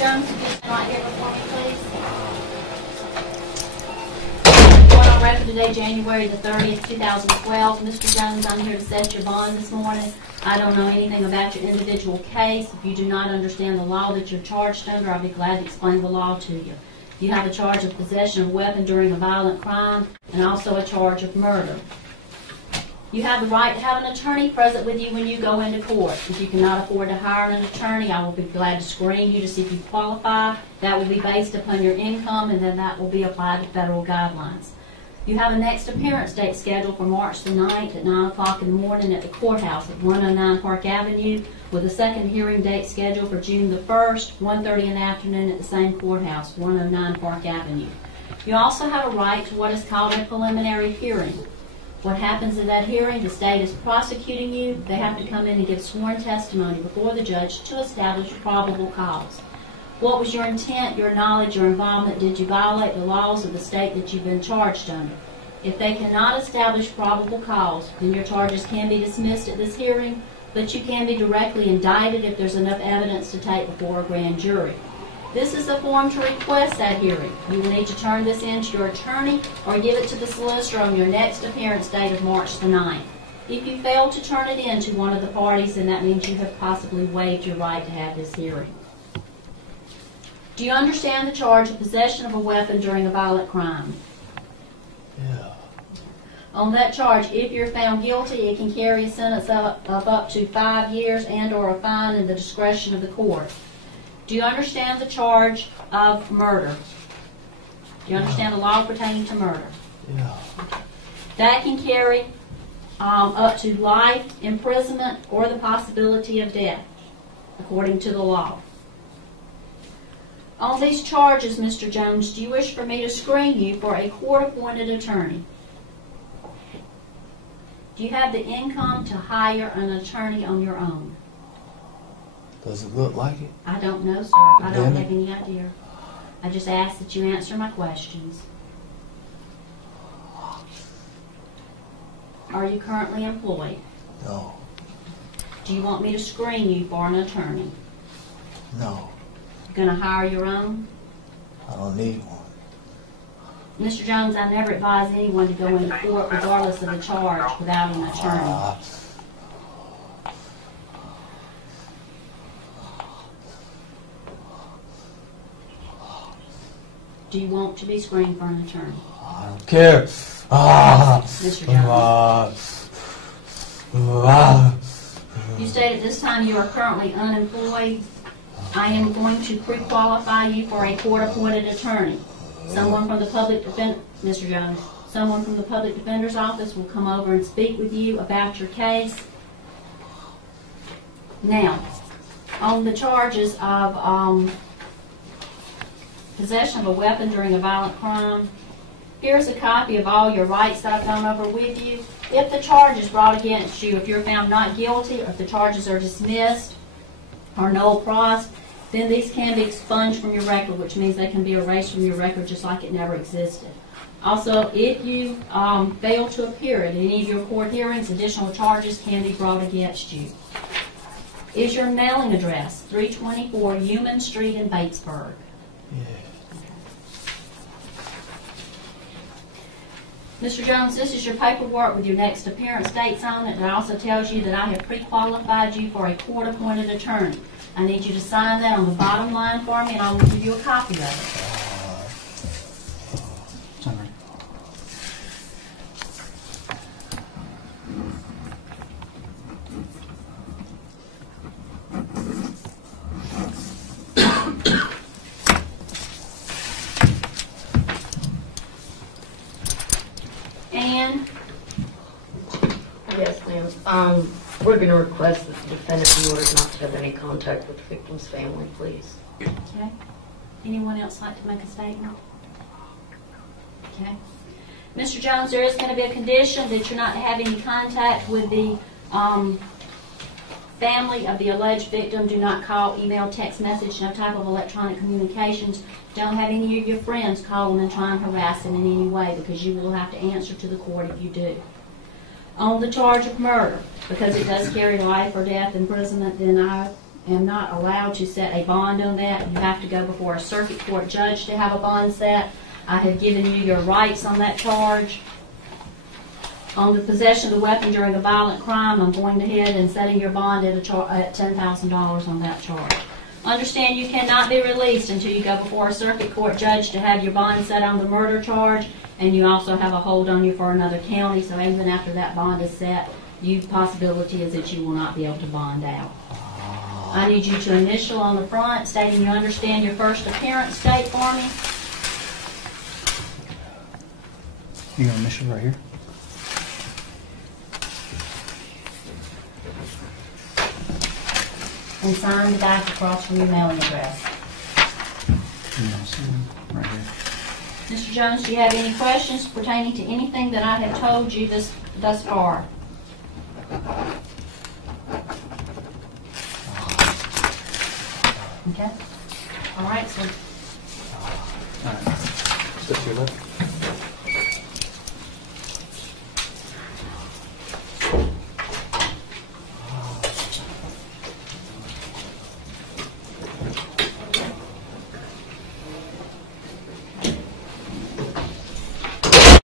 Jones, if you stand right here before me, please. Going on record today, January the 30th, 2012. Mr. Jones, I'm here to set your bond this morning. I don't know anything about your individual case. If you do not understand the law that you're charged under, I'll be glad to explain the law to you. You have a charge of possession of a weapon during a violent crime and also a charge of murder. You have the right to have an attorney present with you when you go into court. If you cannot afford to hire an attorney, I will be glad to screen you to see if you qualify. That will be based upon your income, and then that will be applied to federal guidelines. You have a next appearance date scheduled for March the 9th at 9 o'clock in the morning at the courthouse at 109 Park Avenue, with a second hearing date scheduled for June the 1st, 1:30 in the afternoon at the same courthouse, 109 Park Avenue. You also have a right to what is called a preliminary hearing. What happens in that hearing, the state is prosecuting you. They have to come in and give sworn testimony before the judge to establish probable cause. What was your intent, your knowledge, your involvement? Did you violate the laws of the state that you've been charged under? If they cannot establish probable cause, then your charges can be dismissed at this hearing, but you can be directly indicted if there's enough evidence to take before a grand jury. This is the form to request that hearing. You will need to turn this in to your attorney or give it to the solicitor on your next appearance date of March the 9th. If you fail to turn it in to one of the parties, then that means you have possibly waived your right to have this hearing. Do you understand the charge of possession of a weapon during a violent crime? Yeah. On that charge, if you're found guilty, it can carry a sentence of up to 5 years and or a fine in the discretion of the court. Do you understand the charge of murder? Do you understand the law pertaining to murder? Yeah. That can carry up to life, imprisonment, or the possibility of death, according to the law. On these charges, Mr. Jones, do you wish for me to screen you for a court-appointed attorney? Do you have the income to hire an attorney on your own? Does it look like it? I don't know, sir. I don't have any idea. I just ask that you answer my questions. Are you currently employed? No. Do you want me to screen you for an attorney? No. You're going to hire your own? I don't need one. Mr. Jones, I never advise anyone to go into court regardless of the charge without an attorney. Do you want to be screened for an attorney? I don't care. Mr. Jones. You state at this time you are currently unemployed. I am going to pre-qualify you for a court-appointed attorney. Someone from the Mr. Jones, someone from the Public Defender's Office will come over and speak with you about your case. Now, on the charges of possession of a weapon during a violent crime, here's a copy of all your rights that I've gone over with you. If the charge is brought against you, if you're found not guilty, or if the charges are dismissed or null pros, then these can be expunged from your record, which means they can be erased from your record just like it never existed. Also, if you fail to appear at any of your court hearings, additional charges can be brought against you. Is your mailing address 324 Human Street in Batesburg? Yeah. Mr. Jones, this is your paperwork with your next appearance dates on it. It also tells you that I have pre-qualified you for a court-appointed attorney. I need you to sign that on the bottom line for me, and I will give you a copy of it. Ann? Yes, ma'am. We're going to request that the defendant be ordered not to have any contact with the victim's family, please. Okay. Anyone else like to make a statement? Okay. Mr. Jones, there is going to be a condition that you're not to have any contact with the family of the alleged victim. Do not call, email, text message, no type of electronic communications. Don't have any of your friends call them and try and harass them in any way, because you will have to answer to the court if you do. On the charge of murder, because it does carry life or death imprisonment, then I am not allowed to set a bond on that. You have to go before a circuit court judge to have a bond set. I have given you your rights on that charge. On the possession of the weapon during a violent crime, I'm going ahead and setting your bond at $10,000 on that charge. Understand you cannot be released until you go before a circuit court judge to have your bond set on the murder charge, and you also have a hold on you for another county, so even after that bond is set, the possibility is that you will not be able to bond out. I need you to initial on the front stating you understand your first appearance date for me. You gonna initial right here? And sign the back across from your mailing address. Right here. Mr. Jones, do you have any questions pertaining to anything that I have told you thus far? Okay. All right, so All right. Step to your left.